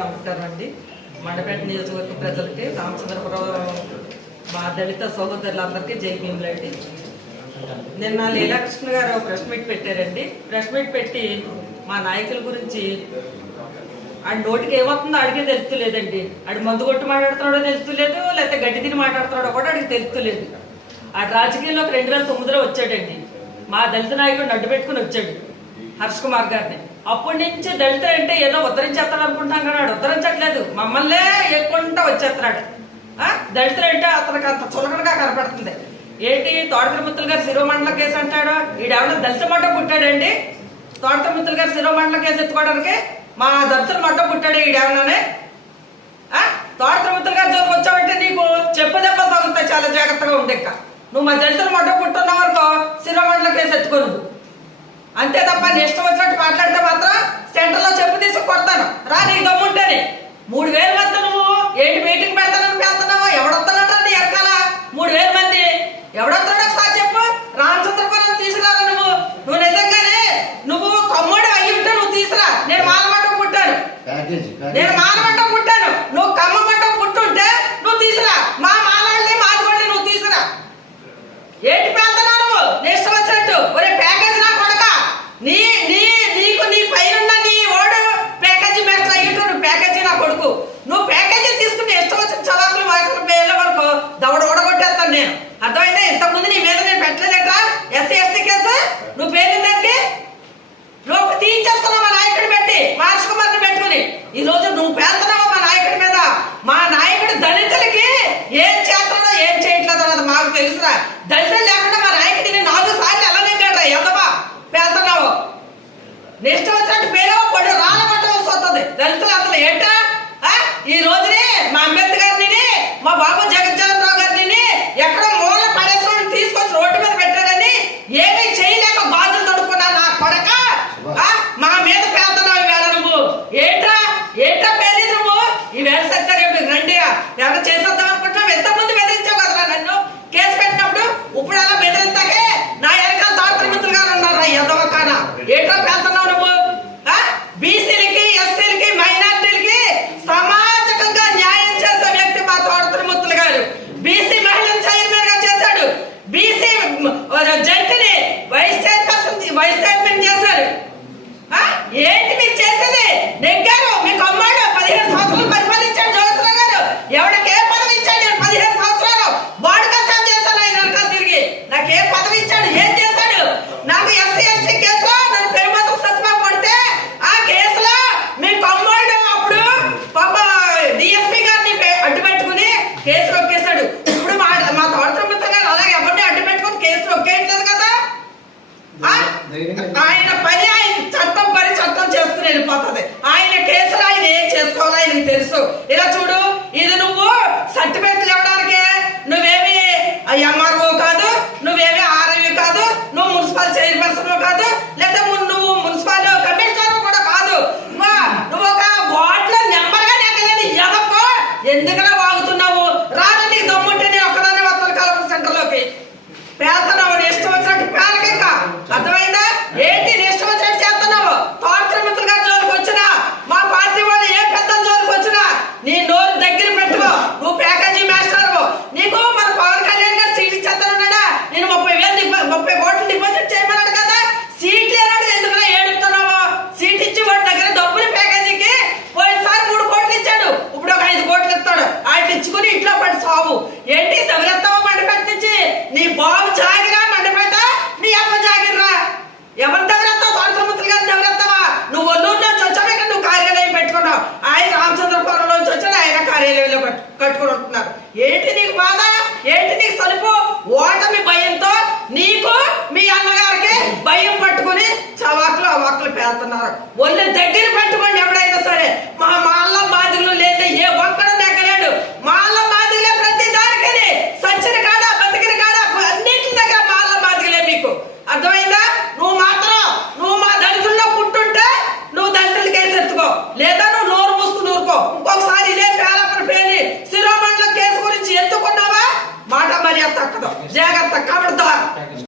నమస్కారం అండి. మండపేట నియోజకవర్గ ప్రజలకి రామచంద్రపురం మా దళిత సహోదరులందరికీ జై భీములండి నిన్న లీలాకృష్ణ గారు ప్రెస్ మీట్ పెట్టారండి. ప్రెస్ మీట్ పెట్టి మా నాయకుల గురించి ఆడి నోటికి ఏమవుతుందో అడిగే తెలుస్తులేదండి. ఆడు మందు కొట్టి మాట్లాడుతున్నాడో తెలుస్తులేదు లేకపోతే గడ్డి తిని మాట్లాడుతున్నాడో కూడా అడిగి తెలుస్తులేదు. ఆ రాజకీయంలోకి రెండు వేల తొమ్మిదిలో వచ్చాడండి. మా దళిత నాయకుడిని అడ్డు పెట్టుకుని వచ్చాడు హర్ష్ కుమార్ గారిని. అప్పటి నుంచి దళిత అంటే ఏదో ఉద్ధరించేస్తాడు అనుకుంటాం కానీ ఉద్ధరించట్లేదు. మమ్మల్నే ఎక్కుంటా వచ్చేస్తున్నాడు. ఆ? దళితులు అంటే అతనికి అంత చులకనగా కనపడుతుంది. ఏంటి తోటతిరుమతులు గారు శిరోమండల కేసు అంటాడు? ఈడేమన్నా దళిత మడ్డ పుట్టాడండి? తోటతిరుమతులు గారు శిరోమండల కేసు ఎత్తుకోవడానికి మా దళితుల మడ్డ పుట్టాడు ఈడేమన్నానే? ఆ? గారు జోలికి వచ్చావంటే నీకు చెప్పు దెబ్బ తగులుతాయి చాలా జాగ్రత్తగా ఉండే ఇంకా. నువ్వు మా దళితుల మడ్డ పుట్టున్నావు అనుకో శిరోమండల కేసు ఎత్తుకో నువ్వు. అంతే తప్ప నీ ఇష్టం వచ్చినట్టు మాట్లాడితే మాత్రం సెంటర్లో చెప్పు తీసి కొడతాను. రా నీకు దమ్ముంటేనే మూడు వేల మంది నువ్వు. ఏంటి మీటింగ్ పెడతానని పెడుతున్నావా ఎవడొస్తానంట నీ ఎక్కాల మూడు వేల మంది. ఎవడొస్తాడో ఒకసారి చెప్పు. రామచంద్రపురం తీసుకురా నువ్వు? నువ్వు నిజంగానే నువ్వు కమ్ముడు అయ్యి ఉంటే నువ్వు తీసురా నేను మాలమంటం పుట్టాను నేను మాలమంటం పుట్టాను నువ్వు కమ్మమంటం పుట్టుంటే నువ్వు తీసురా మా మాలాళ్ళని మాదిగోళ్ళని నువ్వు తీసురా ఏంటి పెళ్తున్నావు నువ్వు నీ ఇష్టం వచ్చినట్టు ఒరే ప్యాకేజ్ నా కొడక నీ నీ నీకు నీ పైన నీ ఓడు ప్యాకేజీ మెస్ట్ అయ్యేటోడు ప్యాకేజీ నా కొడుకు నువ్వు ప్యాకేజీ తీసుకుని ఇష్టం వచ్చిన చవాకులు వాకులు పేర్లు వరకు దవడ ఓడగొట్టేస్తాను నేను అర్థమైందా ఇంతకుముందు నీ మీద నేను పెట్టలేదట ఎస్సీ ఎస్టీ కేసు నువ్వు పేరు దానికి లోపు తీయించేస్తున్నావు మా నాయకుడిని పెట్టి మార్చ్ కుమార్ని పెట్టుకుని ఈ రోజు నువ్వు పేరుతున్నావు మా నాయకుడి మీద మా నాయకుడు దళితులకి ఏం చేస్తాడో ఏం చేయట్లేదో అన్నది మాకు తెలుసురా. దళితులు లేకుండా మా నాయకుడిని నాలుగు సార్లు ఎలా నెగ్గాడు ఎంతబా? పేరుతున్నావు నెక్స్ట్ వచ్చినట్టు పేరు పొడి రాలబట్ట వస్తుంది. దళితులు అసలు ఏంటా ఆ? ఈ రోజుని మా అంబేద్కర్ గారిని మా బాబు జగజ్జీవన్ రావు గారిని ఎక్కడో మూల పడేసుకొని తీసుకొచ్చి రోడ్డు మీద పెట్టారని ఏమీ చేయలేక గాజులు తడుకున్నా నా కొడక ఆ? మా మీద పేరుతున్నావు ఈవేళ నువ్వు. ఏంట్రా? ఏంట్రా పేరు నువ్వు? ఈవేళ సత్తా రేపు రండి ఎవరు చేసేద్దాం తెలుసు ఇలా చూడు ఇది నువ్వు సర్టిఫికెట్లు ఇవ్వడానికి నువ్వేమి ఎంఆర్ఓ కాదు నువ్వేమి ఆర్ఐ కాదు నువ్వు మున్సిపల్ చైర్పర్సన్ కాదు లేదా నువ్వు మున్సిపల్ కమిషనర్ కూడా కాదు. నువ్వు- నువ్వు ఒక వార్డులో నెంబర్గా నెగ్గలేదు ఎదక్కో ఎందుకలా వాగుతున్నావు? రాదు నీకు దమ్ముంటే నేను ఒక్కదాన్ని వస్తాను కలప సెంటర్లోకి. ఇష్టం వచ్చినట్టు పేదకింక అర్థమైందా? ఏంటి ఎవరి దగ్గర స్వాతంత్ర గారు తగిలేస్తావా నువ్వు ఒల్లూరు నుంచి వచ్చావు ఇక్కడ నువ్వు కార్యాలయం పెట్టుకున్నావు? ఆయన రామచంద్రపురం నుంచి వచ్చాడు ఆయన కార్యాలయంలో కట్టుకుని ఉంటున్నారు ఏంటి నీకు బాధ? ఏంటి నీకు సలుపు ఓటమి భయంతో నీకు మీ అన్నగారికి భయం పట్టుకుని చవాకులు అవాకులు పేరుతున్నారు ఒళ్ళు దగ్గర